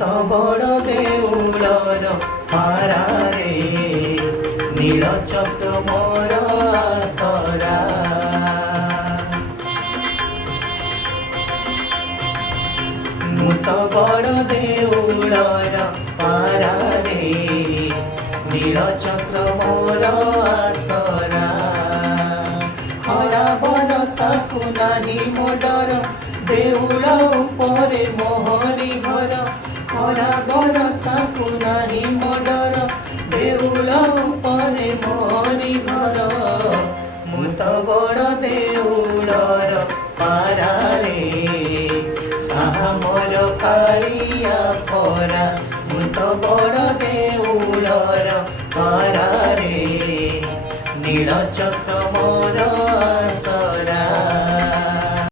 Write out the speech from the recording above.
তো বড় দেউলর পারারে নীল চক্র মোর সরা মু তো বড় দেউলর পারারে নীল চক্র মোর সরা খরা বরষাকু নাহি ମୋ ଡର ଦେଉଳ ଉପରେ ମୋହରି ଘର ଖରା ବରଷାକୁ ନାହିଁ ମୋ ଡର ଦେଉଳ ଉପରେ ମୋହରି ଘର ମୁଁ ତ ବଡ଼ ଦେଉଳର ପାରାରେ ସାହା ମୋର କାଳିଆ ପରା ମୁଁ ତ ବଡ଼ ଦେଉଳର ପାରାରେ ନୀଳ ଚକ୍ର ମୋର